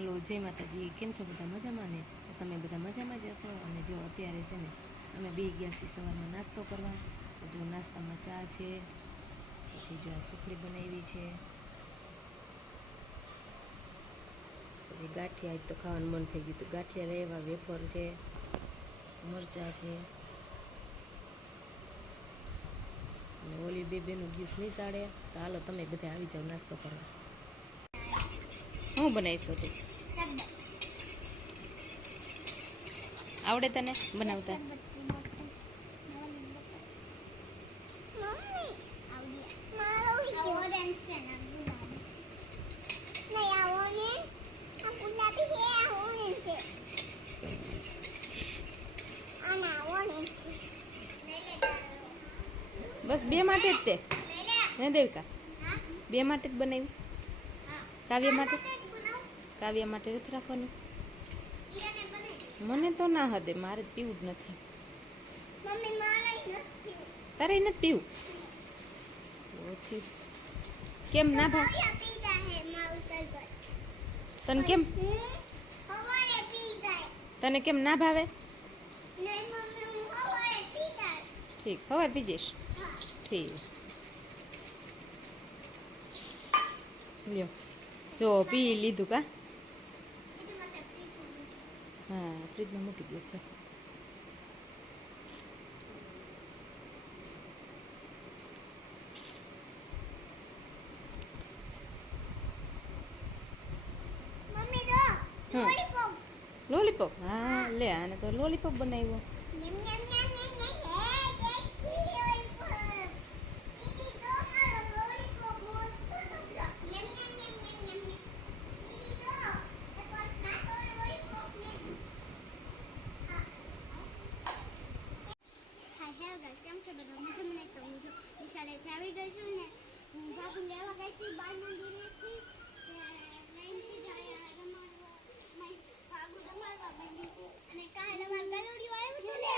Hello, જય માતાજી. કેમ છો બધા? મજામાં ને? તો તમે બધા મજામાં જ હશો. અને જો અત્યારે છે ને અમે બે ગયા છીએ સવારમાં નાસ્તો કરવા. તો જો નાસ્તામાં ચા છે, પછી જો આ સુખડી બનાવી છે, પછી ગાંઠિયા. આજ તો ખાવાનું મન થઈ ગયું તો ગાંઠિયા લેવા, વેફર છે, મરચાં છે, અને ઓલી બેનું ગયું નિશાળે. તો હાલો તમે બધા આવી જાઓ નાસ્તો કરવા. શું બનાવીશો તું? આવડે તને બનાવતા? બસ બે માટે જ તે ને દેવિકા? બે માટે જ બનાવ્યું? કાવ્ય માટે? કાવ્ય માટે નથી રાખવાની? મને તો ના હદે, મારે પીવું જ નથી. તારે નથી પીવું? કેમ ના ભાવે તને? કેમ તને કેમ ના ભાવે? ઠીક, ખબર પી જઈશ. ઠીક, લ્યો જો પી લીધું કા? હા, ફ્રીજમાં મૂકી દે છે. લોલીપોપ? હા લે, આને તો લોલીપોપ બનાવ્યો. કેમ છે બધા મજામાં? તો હું જો નિશાળેથી આવી ગઈ છું ને, હું બાબુ લેવા ગઈ હતી બાલ મંદિરેથી. લઈને જાય રમાડવા, બાબુ રમાડવા માંડી. અને કાલે અમાર ગલુડિયું આવ્યું હતું ને,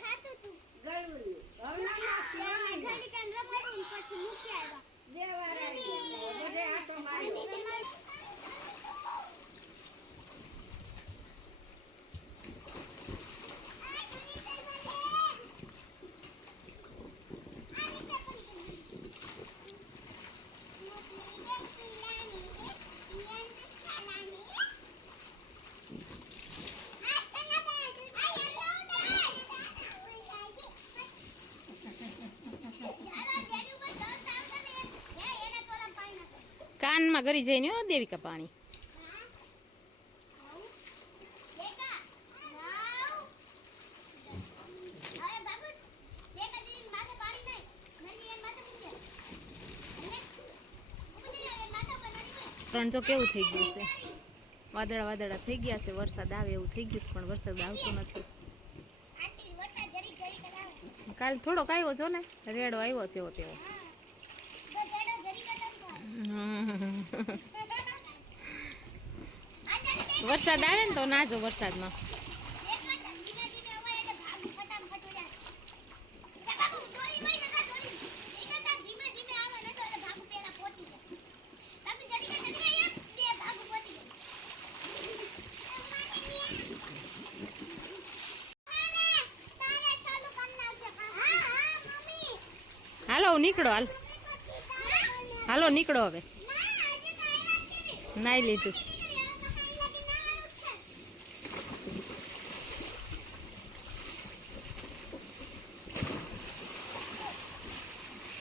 ખાતું તું ગલુડિયું ઘડી કાન રમાડ્યું પછી મૂકી આવ્યા. કાનમાં ગરી જઈને હો દેવિકા પાણી. ત્રણ તો કેવું થઈ ગયું છે, વાદળા વાદળા થઈ ગયા છે, વરસાદ આવે એવું થઈ ગયું છે, પણ વરસાદ આવતો નથી. કાલ થોડોક આવ્યો છો ને, રેડો આવ્યો છે તેવો. વરસાદ આવે ને તો નાજો વરસાદમાં. હાલો નીકળો, હાલો નીકળો હવે. નાઈ લીધું.